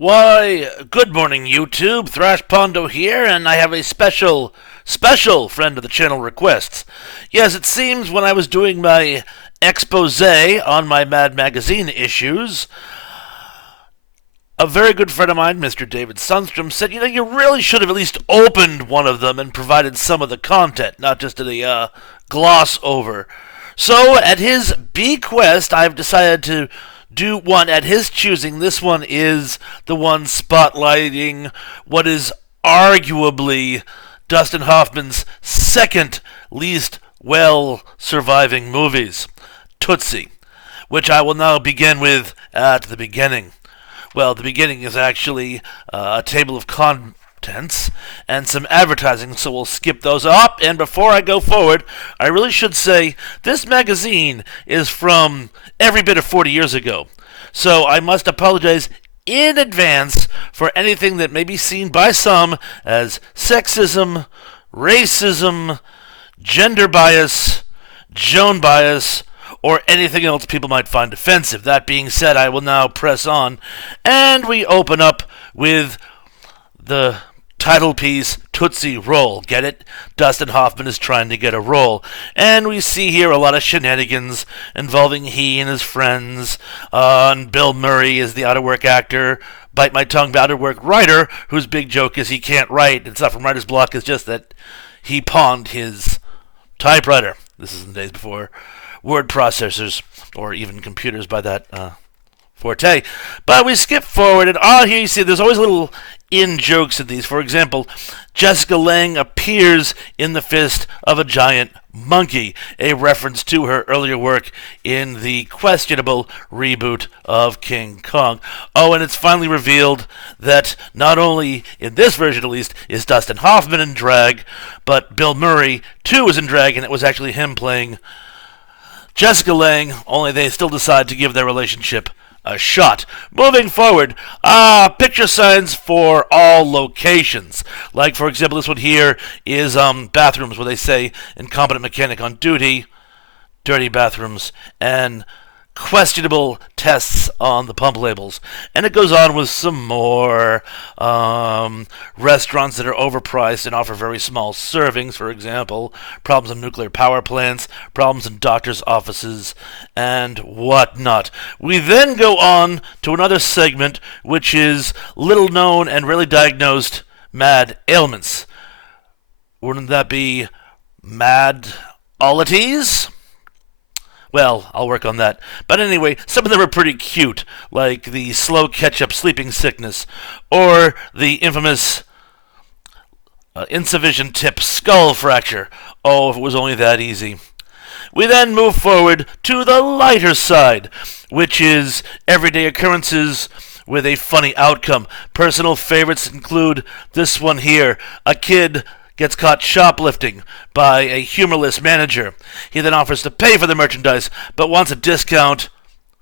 Why, good morning, YouTube. Thrash Pondo here, and I have a special friend of the channel requests. Yes, it seems when I was doing my expose on my Mad Magazine issues, a very good friend of mine, Mr. David Sundstrom, said, you really should have at least opened one of them and provided some of the content, not just a gloss over. So, at his bequest, I've decided to do one at his choosing. This one is the one spotlighting what is arguably Dustin Hoffman's second least well surviving movies, Tootsie, which I will now begin with at the beginning. Well, the beginning is actually a table of contents and some advertising, so we'll skip those up. And before I go forward, I really should say this magazine is from every bit of 40 years ago. So I must apologize in advance for anything that may be seen by some as sexism, racism, gender bias, Joan bias, or anything else people might find offensive. That being said, I will now press on, and we open up with the title piece, Tootsie Roll. Get it? Dustin Hoffman is trying to get a role. And we see here a lot of shenanigans involving he and his friends. And Bill Murray is the out-of-work actor, bite my tongue, out-of-work writer, whose big joke is he can't write. It's not from writer's block, it's just that he pawned his typewriter. This is in the days before word processors, or even computers by that forte. But we skip forward, and here you see there's always little in-jokes in these. For example, Jessica Lange appears in the fist of a giant monkey, a reference to her earlier work in the questionable reboot of King Kong. Oh, and it's finally revealed that not only, in this version at least, is Dustin Hoffman in drag, but Bill Murray, too, is in drag, and it was actually him playing Jessica Lange, only they still decide to give their relationship a shot. Moving forward, picture signs for all locations. Like, for example, this one here is bathrooms where they say incompetent mechanic on duty, dirty bathrooms, and questionable tests on the pump labels. And it goes on with some more restaurants that are overpriced and offer very small servings, for example, problems in nuclear power plants, problems in doctors' offices, and whatnot. We then go on to another segment, which is little known and rarely diagnosed mad ailments. Wouldn't that be mad-olities? Well, I'll work on that. But anyway, some of them are pretty cute, like the slow catch-up sleeping sickness, or the infamous insufficient tip skull fracture. Oh, if it was only that easy. We then move forward to the lighter side, which is everyday occurrences with a funny outcome. Personal favorites include this one here. A kid gets caught shoplifting by a humorless manager. He then offers to pay for the merchandise, but wants a discount.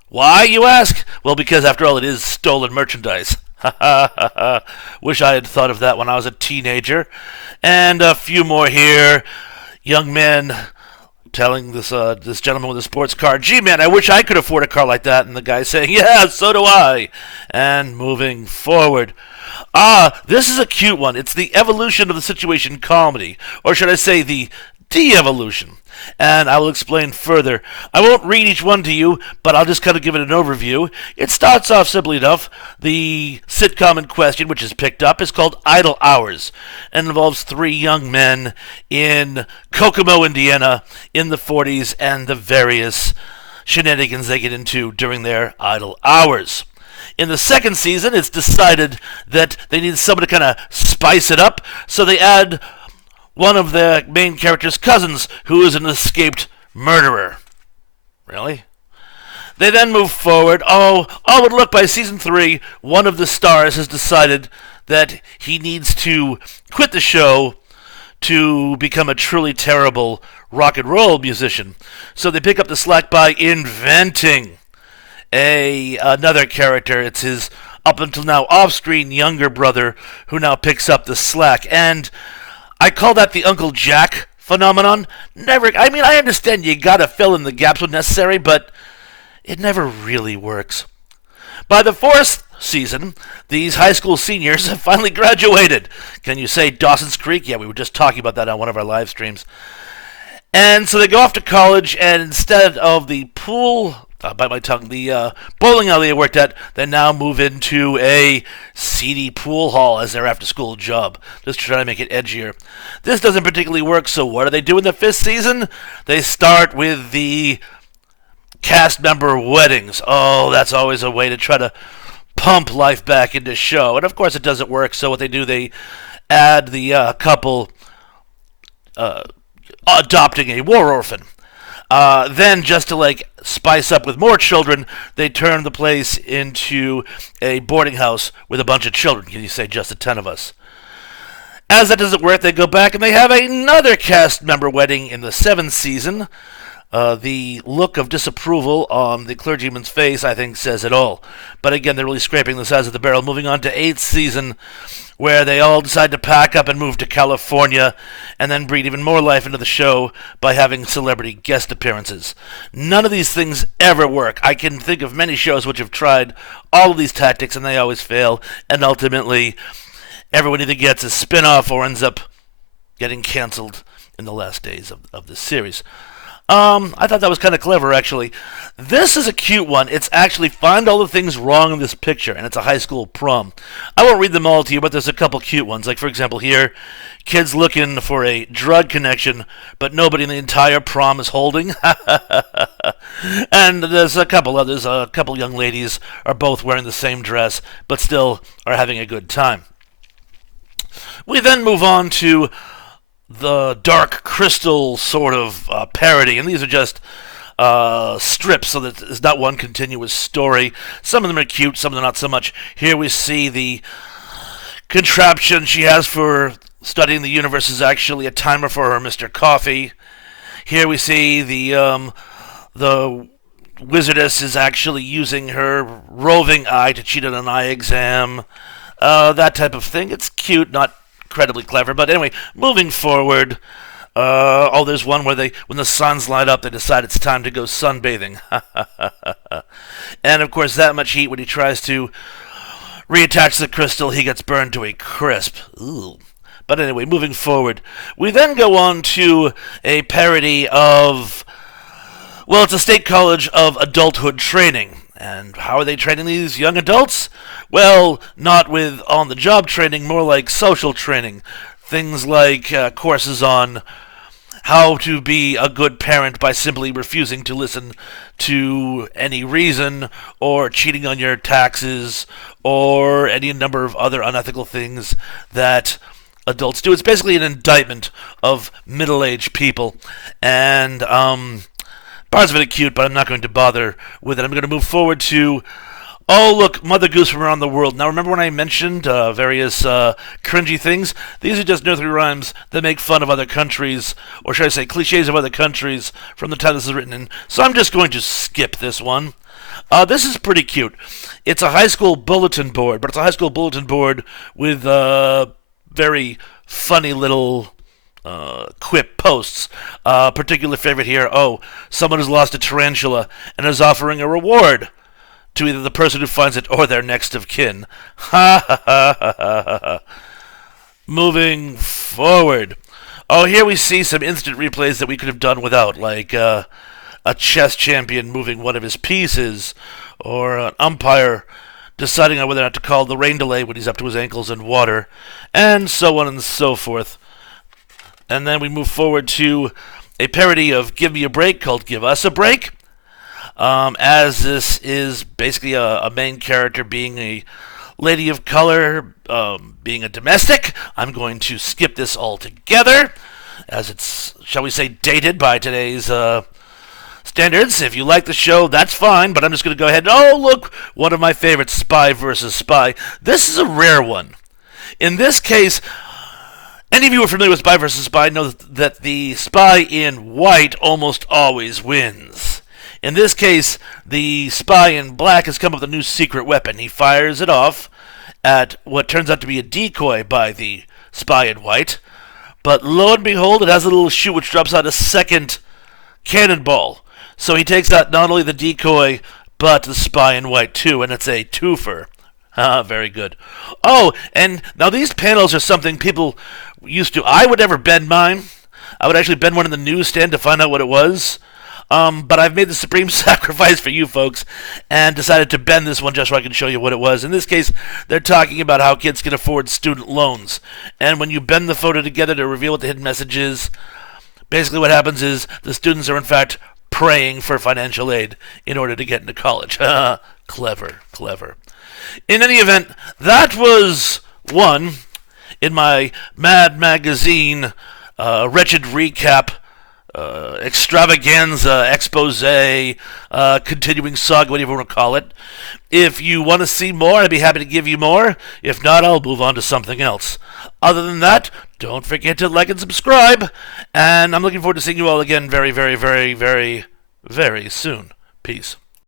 Why, you ask? Well, because after all, it is stolen merchandise. Ha ha ha ha. Wish I had thought of that when I was a teenager. And a few more here. Young men telling this gentleman with a sports car, gee man, I wish I could afford a car like that. And the guy saying, yeah, so do I. And moving forward. This is a cute one. It's the evolution of the situation comedy, or should I say the de-evolution. And I will explain further. I won't read each one to you, but I'll just kind of give it an overview. It starts off simply enough. The sitcom in question, which is picked up, is called Idle Hours, and involves three young men in Kokomo, Indiana, in the 40s, and the various shenanigans they get into during their idle hours. In the second season, it's decided that they need someone to kind of spice it up, so they add one of the main character's cousins, who is an escaped murderer. Really? They then move forward. And look, by season 3, one of the stars has decided that he needs to quit the show to become a truly terrible rock and roll musician. So they pick up the slack by inventing another character. It's his up until now off-screen younger brother who now picks up the slack. And I call that the Uncle Jack phenomenon. I understand you gotta fill in the gaps when necessary, but it never really works. By the fourth season, these high school seniors have finally graduated. Can you say Dawson's Creek? Yeah, we were just talking about that on one of our live streams. And so they go off to college, and instead of the pool, bite my tongue, the bowling alley they worked at, they now move into a seedy pool hall as their after-school job, just trying to make it edgier. This doesn't particularly work, so what do they do in the 5th season? They start with the cast member weddings. Oh, that's always a way to try to pump life back into show. And of course it doesn't work, so what they do, they add the couple adopting a war orphan. Then, just to spice up with more children, they turn the place into a boarding house with a bunch of children. Can you say just the 10 of us? As that doesn't work, they go back and they have another cast member wedding in the 7th season. The look of disapproval on the clergyman's face, I think, says it all. But again, they're really scraping the size of the barrel. Moving on to 8th season, where they all decide to pack up and move to California and then breathe even more life into the show by having celebrity guest appearances. None of these things ever work. I can think of many shows which have tried all of these tactics and they always fail, and ultimately everyone either gets a spin-off or ends up getting canceled in the last days of the series. I thought that was kind of clever, actually. This is a cute one. It's actually Find All the Things Wrong in This Picture, and it's a high school prom. I won't read them all to you, but there's a couple cute ones. Like, for example, here, kids looking for a drug connection, but nobody in the entire prom is holding. And there's a couple others. A couple young ladies are both wearing the same dress, but still are having a good time. We then move on to the Dark Crystal sort of parody, and these are just strips, so that it's not one continuous story. Some of them are cute, some of them not so much. Here we see the contraption she has for studying the universe is actually a timer for her Mr. Coffee. Here we see the wizardess is actually using her roving eye to cheat on an eye exam. That type of thing. It's cute, not incredibly clever, but anyway, moving forward. There's one where when the suns light up, they decide it's time to go sunbathing. And of course, that much heat, when he tries to reattach the crystal, he gets burned to a crisp. Ooh. But anyway, moving forward, we then go on to a parody of, well, it's a state college of adulthood training. And how are they training these young adults? Well, not with on-the-job training, more like social training. Things like courses on how to be a good parent by simply refusing to listen to any reason, or cheating on your taxes, or any number of other unethical things that adults do. It's basically an indictment of middle-aged people. And parts of it are cute, but I'm not going to bother with it. I'm going to move forward to, oh, look, Mother Goose from Around the World. Now, remember when I mentioned various cringy things? These are just nursery rhymes that make fun of other countries, or should I say cliches of other countries from the time this is written in. So I'm just going to skip this one. This is pretty cute. It's a high school bulletin board, but it's a high school bulletin board with very funny little quip posts. Particular favorite here, someone has lost a tarantula and is offering a reward to either the person who finds it or their next of kin. Ha ha ha ha ha ha. Moving forward. Here we see some instant replays that we could have done without, like a chess champion moving one of his pieces, or an umpire deciding on whether or not to call the rain delay when he's up to his ankles in water, and so on and so forth. And then we move forward to a parody of Give Me a Break called Give Us a Break. As this is basically a main character being a lady of color, being a domestic, I'm going to skip this altogether, as it's, shall we say, dated by today's standards. If you like the show, that's fine, but I'm just going to go ahead and, look, one of my favorites, Spy versus Spy. This is a rare one. In this case, any of you who are familiar with Spy vs. Spy know that the spy in white almost always wins. In this case, the spy in black has come up with a new secret weapon. He fires it off at what turns out to be a decoy by the spy in white. But lo and behold, it has a little chute which drops out a second cannonball. So he takes out not only the decoy, but the spy in white too, and it's a twofer. Ah, very good. Oh, and now these panels are something people used to. I would never bend mine. I would actually bend one in the newsstand to find out what it was. But I've made the supreme sacrifice for you folks and decided to bend this one just so I can show you what it was. In this case, they're talking about how kids can afford student loans. And when you bend the photo together to reveal what the hidden message is, basically what happens is the students are in fact praying for financial aid in order to get into college. Clever, clever. In any event, that was one in my Mad Magazine Wretched Recap extravaganza, expose, continuing saga, whatever you want to call it. If you want to see more, I'd be happy to give you more. If not, I'll move on to something else. Other than that, don't forget to like and subscribe. And I'm looking forward to seeing you all again very, very, very, very, very soon. Peace.